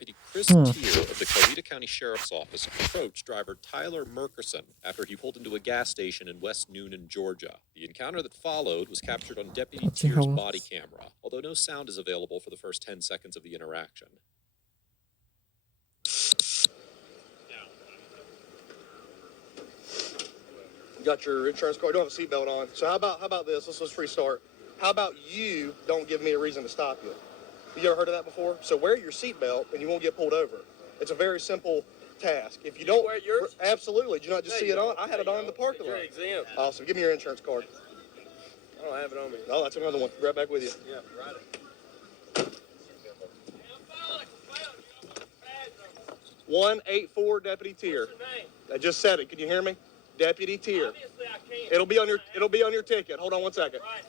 Deputy Chris Hmm. Tier of the Coweta County Sheriff's Office approached driver Tyler Murkison after he pulled into a gas station in West Noonan, Georgia. The encounter that followed was captured on Deputy Let's see Tier's how body camera, although no sound is available for the first 10 seconds of the interaction. You got your insurance card. You don't have a seatbelt on. So how about this? Let's restart. How about you don't give me a reason to stop you? You ever heard of that before? So wear your seatbelt and you won't get pulled over. It's a very simple task. If you don't wear yours? Absolutely. Did you not just see it on? I had it on in the parking lot. You're exempt. Awesome. Give me your insurance card. I don't have it on me. Oh, that's another one. Right back with you. Yeah, right. 184 Deputy Tier. I just said it. Can you hear me? Deputy Tier. Obviously, I can't. It'll be on your ticket. Hold on one second. Right.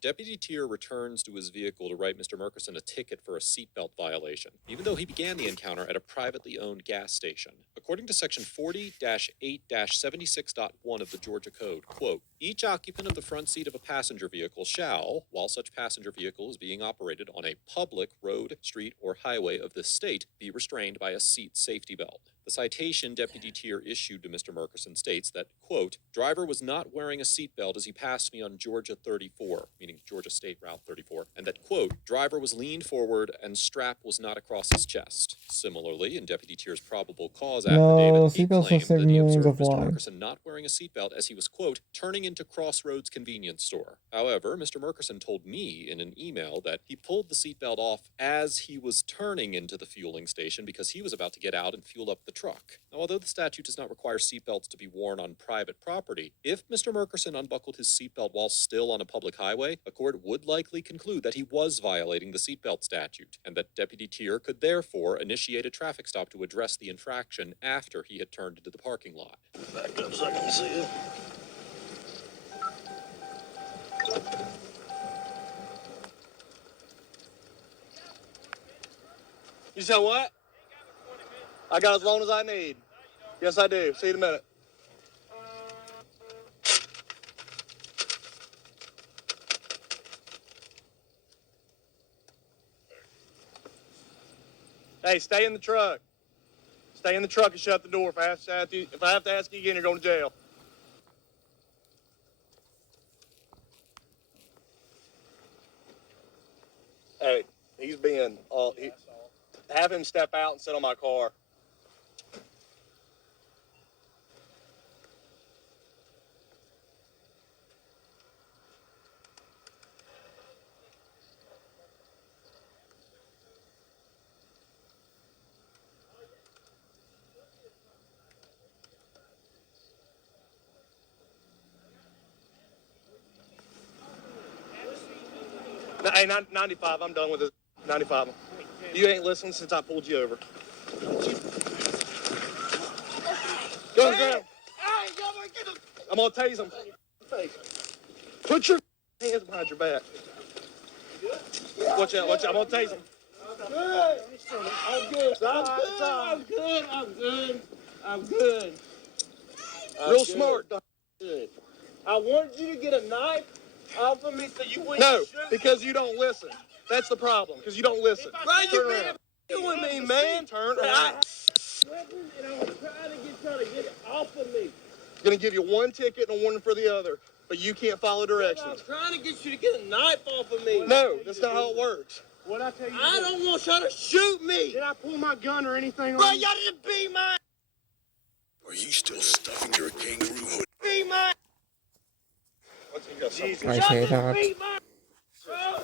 Deputy Tier returns to his vehicle to write Mr. Murkison a ticket for a seatbelt violation, even though he began the encounter at a privately owned gas station. According to Section 40-8-76.1 of the Georgia Code, quote, each occupant of the front seat of a passenger vehicle shall, while such passenger vehicle is being operated on a public road, street, or highway of this state, be restrained by a seat safety belt. The citation Deputy Tier issued to Mr. Murkison states that, quote, driver was not wearing a seatbelt as he passed me on Georgia 34, meaning Georgia State Route 34, and that, quote, driver was leaned forward and strap was not across his chest. Similarly, in Deputy Tier's probable cause affidavit, he seatbelts will claimed save that he millions observed of Mr. lives. Murkison not wearing a seatbelt as he was, quote, turning into Crossroads convenience store. However, Mr. Murkison told me in an email that he pulled the seatbelt off as he was turning into the fueling station because he was about to get out and fuel up the truck. Now, although the statute does not require seatbelts to be worn on private property, if Mr. Murkison unbuckled his seatbelt while still on a public highway, a court would likely conclude that he was violating the seatbelt statute, and that Deputy Tier could therefore initiate a traffic stop to address the infraction after he had turned into the parking lot. Back up so I can see it. You said what? I got as long as I need. Yes, I do. See you in a minute. Hey, stay in the truck. Stay in the truck and shut the door. If I have to ask you again, you're going to jail. Hey, he's being all. Have him step out and sit on my car. Hey, 95. I'm done with it. 95. You ain't listened since I pulled you over. Go grab. I'm gonna tase him. Put your hands behind your back. Watch out, watch out. I'm gonna tase him. I'm good. I'm good. Real smart. Good. I wanted you to get a knife off of me so you wouldn't No, shoot me. because you don't listen. That's the problem, because you don't listen. Bro, you Turn been around. doing me, man. Turn I around. and I was trying to get it off of me. Gonna give you one ticket and a warning for the other, but you can't follow I'm directions. trying to get you to get a knife off of me. No, that's not how it works. What I tell you? I don't want you to shoot me. Did I pull my gun or anything Bro, on you? y'all didn't be my. Are you still stuck in your kangaroo hood? Be my. I Y'all say didn't that. be my. Bro.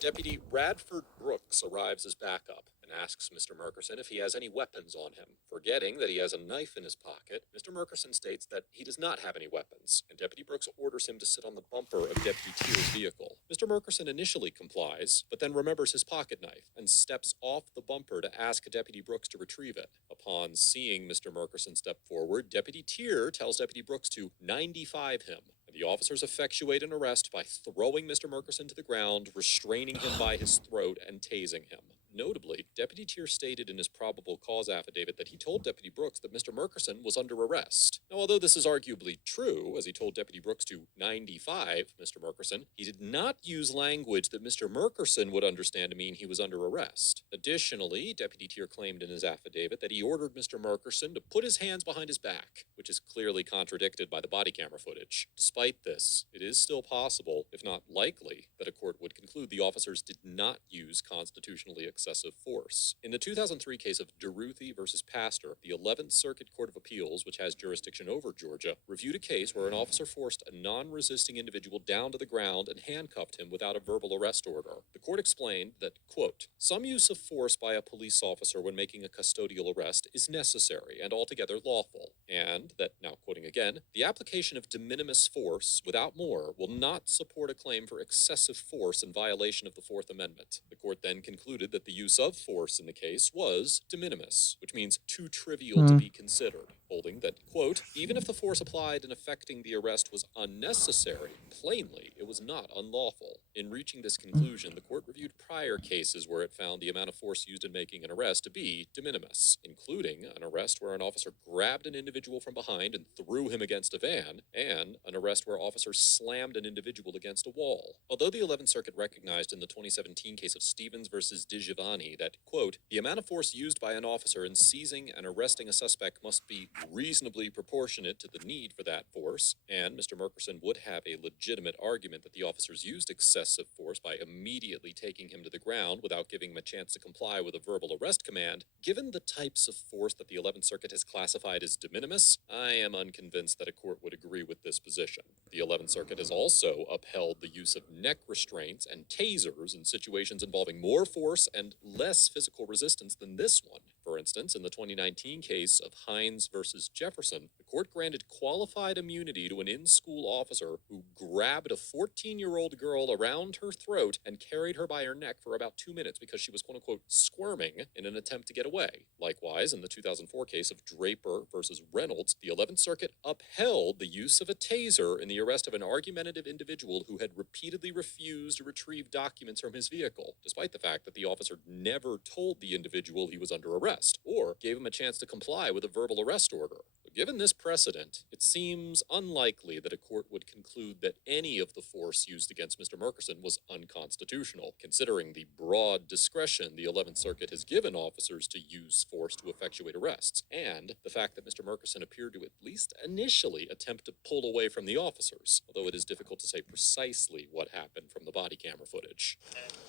Deputy Radford Brooks arrives as backup and asks Mr. Murkison if he has any weapons on him. Forgetting that he has a knife in his pocket, Mr. Murkison states that he does not have any weapons, and Deputy Brooks orders him to sit on the bumper of Deputy Tier's vehicle. Mr. Murkison initially complies, but then remembers his pocket knife and steps off the bumper to ask Deputy Brooks to retrieve it. Upon seeing Mr. Murkison step forward, Deputy Tier tells Deputy Brooks to 95 him. The officers effectuate an arrest by throwing Mr. Murkison to the ground, restraining him by his throat, and tasing him. Notably, Deputy Tier stated in his probable cause affidavit that he told Deputy Brooks that Mr. Murkerson was under arrest. Now, although this is arguably true, as he told Deputy Brooks to 95 Mr. Murkerson, he did not use language that Mr. Murkerson would understand to mean he was under arrest. Additionally, Deputy Tier claimed in his affidavit that he ordered Mr. Murkerson to put his hands behind his back, which is clearly contradicted by the body camera footage. Despite this, it is still possible, if not likely, that a court would conclude the officers did not use constitutionally excessive force. In the 2003 case of DeRuthi versus Pastor, the 11th Circuit Court of Appeals, which has jurisdiction over Georgia, reviewed a case where an officer forced a non-resisting individual down to the ground and handcuffed him without a verbal arrest order. The court explained that, quote, some use of force by a police officer when making a custodial arrest is necessary and altogether lawful, and that, now quoting again, the application of de minimis force without more will not support a claim for excessive force in violation of the Fourth Amendment. The court then concluded that the use of force in the case was de minimis, which means too trivial to be considered, holding that, quote, even if the force applied in effecting the arrest was unnecessary, plainly it was not unlawful. In reaching this conclusion, the court reviewed prior cases where it found the amount of force used in making an arrest to be de minimis, including an arrest where an officer grabbed an individual from behind and threw him against a van, and an arrest where officers slammed an individual against a wall. Although the 11th Circuit recognized in the 2017 case of Stevens versus DiGiovanni that, quote, the amount of force used by an officer in seizing and arresting a suspect must be reasonably proportionate to the need for that force, and Mr. Murkerson would have a legitimate argument that the officers used excessive force by immediately taking him to the ground without giving him a chance to comply with a verbal arrest command, given the types of force that the 11th Circuit has classified as de minimis, I am unconvinced that a court would agree with this position. The 11th Circuit has also upheld the use of neck restraints and tasers in situations involving more force and less physical resistance than this one. For instance, in the 2019 case of Hines versus Jefferson, the court granted qualified immunity to an in-school officer who grabbed a 14-year-old girl around her throat and carried her by her neck for about 2 minutes because she was quote-unquote squirming in an attempt to get away. Likewise, in the 2004 case of Draper versus Reynolds, the 11th Circuit upheld the use of a taser in the arrest of an argumentative individual who had repeatedly refused to retrieve documents from his vehicle, despite the fact that the officer never told the individual he was under arrest, or gave him a chance to comply with a verbal arrest order. Given this precedent, it seems unlikely that a court would conclude that any of the force used against Mr. Murkerson was unconstitutional, considering the broad discretion the 11th Circuit has given officers to use force to effectuate arrests, and the fact that Mr. Murkerson appeared to at least initially attempt to pull away from the officers, although it is difficult to say precisely what happened from the body camera footage.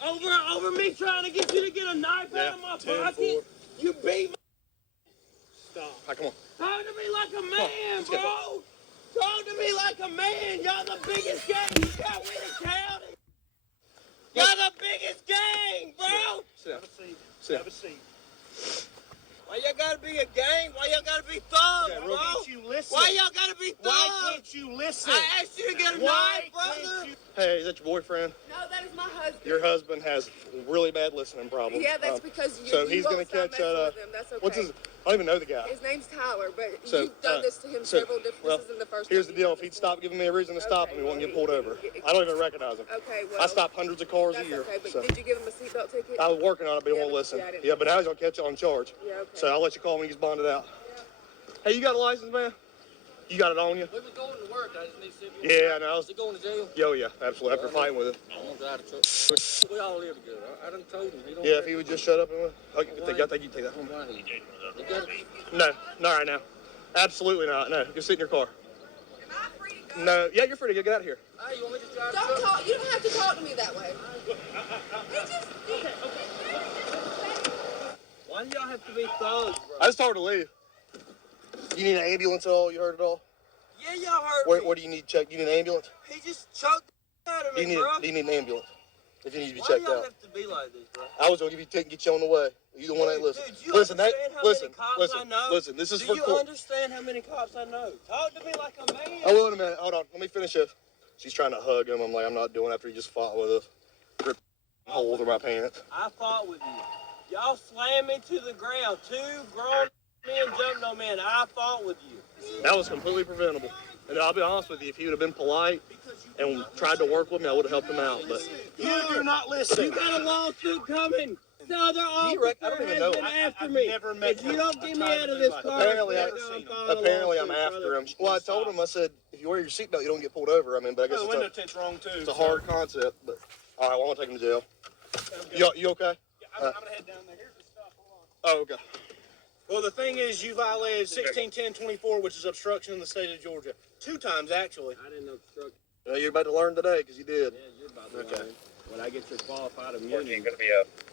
Over me trying to get you to get a knife out of my pocket. You beat me. Stop. All right, come on. Talk to me like a man, bro. Talk to me like a man. Y'all the biggest gang you got with the county. Y'all the biggest gang, bro. Sit down. Have a seat. Sit Have a seat. Why y'all gotta be a gang? Why y'all gotta be thugs, Okay, bro? Why can't you listen? Why y'all gotta be thugs? Why can't you listen? I asked you to get a Why knife, brother. can't you- Hey, is that your boyfriend? No, that is my husband. Your husband has really bad listening problems. Yeah, that's because you. So you he's won't gonna stop catch messing that. with him. That's okay. What's his? I don't even know the guy. His name's Tyler, but So, you've done this to him so, several different. well, This isn't the first. Here's time the deal. you've If he'd done stop giving me a reason to stop him, he won't get pulled over. I don't even recognize him. this. Okay, well. I stop hundreds of cars a That's year. okay, but So did you give him a seatbelt ticket? I was working on it, but he Yeah, won't but- listen. yeah, I didn't- Yeah, but now he's gonna catch you on charge. Yeah, okay. So I'll let you call him when he's bonded out. Hey, you got a license, man? You got it on you? We was going to work. I just need to see if Yeah, I know. Is he going to jail? Yo, yeah, absolutely. After fighting with him. I'm going to drive the truck. We all live together. I done told him. He don't Yeah, if he would just shut up and okay, I think you take that home. Why he got it. No, not right now. Absolutely not. No, just sit in your car. Am I free to go? No, yeah, you're free to go. Get out of here. Hey, you want me to drive the Don't truck? talk. You don't have to talk to me that way. He just. Why do y'all have to be thugs, bro? I just told her to leave. You need an ambulance at all? You heard it all? Yeah, y'all hurt Where me. do you need checked? You need an ambulance? He just choked the out of Do me, you need, bro. do you need an ambulance? If you need to be Why checked y'all out. have to be like this, bro? I was gonna give you take and get you on the way. You the one that ain't listen. Dude, you Listen, understand how listen, many cops listen, I know? listen. This is Do for you court. understand how many cops I know? Talk to me like a man. I will in a minute. Hold on. Let me finish this. She's trying to hug him. I'm like, I'm not doing it after he just fought with us. Rip holes in my pants. I fought with you. Y'all slammed me to the ground. Two grown men jumped on me, and I fought with you. That was completely preventable. And I'll be honest with you, if he would have been polite and tried to work with me, I would have helped him out. But You do not listen. You got a lawsuit coming. The other I officer don't even has know. been after I've me. never met If you him. don't I get me tried out to of do this like car, that. Apparently, right I- now, I'm filing a Apparently, I'm lawsuit, after brother. him. Well, I told him, I said, if you wear your seatbelt, you don't get pulled over. I mean, but I guess The it's window a, tint's wrong too. it's a hard concept. But all right, well, I'm gonna take him to jail. You okay? I'm gonna head down there. Here's the stuff. Hold on. Oh, okay. Well, the thing is, you violated 161024, which is obstruction in the state of Georgia. 2 times, actually. I didn't obstruct. Well, you're about to learn today because you did. Yeah, you're about to Okay. learn. When I get your qualified immunity.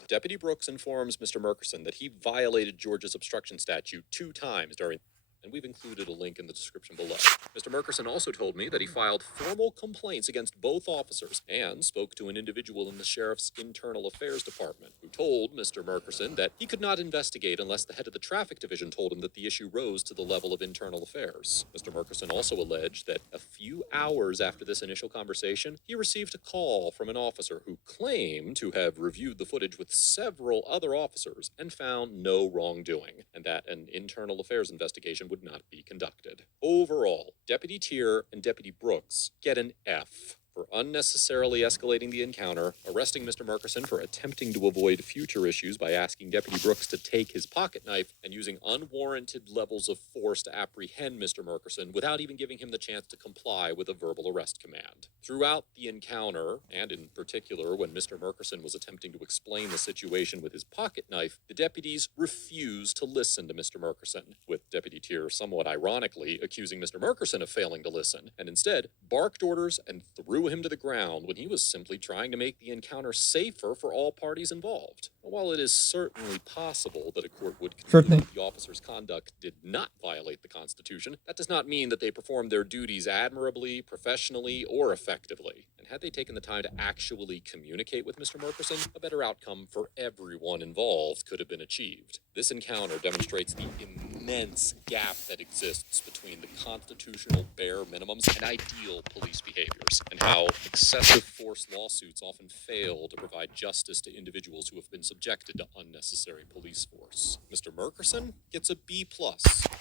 Deputy Brooks informs Mr. Murkison that he violated Georgia's obstruction statute 2 times during, and we've included a link in the description below. Mr. Murkison also told me that he filed formal complaints against both officers and spoke to an individual in the sheriff's internal affairs department who told Mr. Murkison that he could not investigate unless the head of the traffic division told him that the issue rose to the level of internal affairs. Mr. Murkison also alleged that a few hours after this initial conversation, he received a call from an officer who claimed to have reviewed the footage with several other officers and found no wrongdoing, and that an internal affairs investigation would not be conducted. Overall, Deputy Tier and Deputy Brooks get an F for unnecessarily escalating the encounter, arresting Mr. Murkison for attempting to avoid future issues by asking Deputy Brooks to take his pocket knife, and using unwarranted levels of force to apprehend Mr. Murkison without even giving him the chance to comply with a verbal arrest command. Throughout the encounter, and in particular when Mr. Murkison was attempting to explain the situation with his pocket knife, the deputies refused to listen to Mr. Murkison, with Deputy Tier somewhat ironically accusing Mr. Murkison of failing to listen, and instead barked orders and threw him to the ground when he was simply trying to make the encounter safer for all parties involved. While it is certainly possible that a court would conclude that the officer's conduct did not violate the Constitution, that does not mean that they performed their duties admirably, professionally, or effectively. And had they taken the time to actually communicate with Mr. Murkison, a better outcome for everyone involved could have been achieved. This encounter demonstrates the immense gap that exists between the constitutional bare minimums and ideal police behaviors, and how excessive force lawsuits often fail to provide justice to individuals who have been subjected to unnecessary police force. Mr. Murkison gets a B+,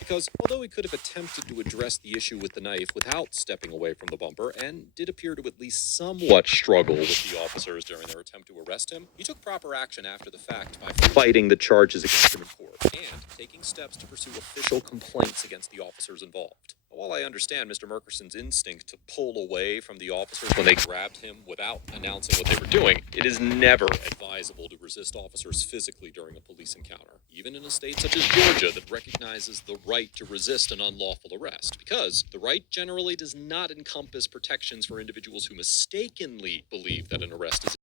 because although he could have attempted to address the issue with the knife without stepping away from the bumper, and did appear to at least somewhat struggle with the officers during their attempt to arrest him, he took proper action after the fact by fighting the charges against him in court, and taking steps to pursue official complaints against the officers involved. While I understand Mr. Murkison's instinct to pull away from the officers when they grabbed him without announcing what they were doing, it is never advisable to resist officers physically during a police encounter, even in a state such as Georgia that recognizes the right to resist an unlawful arrest, because the right generally does not encompass protections for individuals who mistakenly believe that an arrest is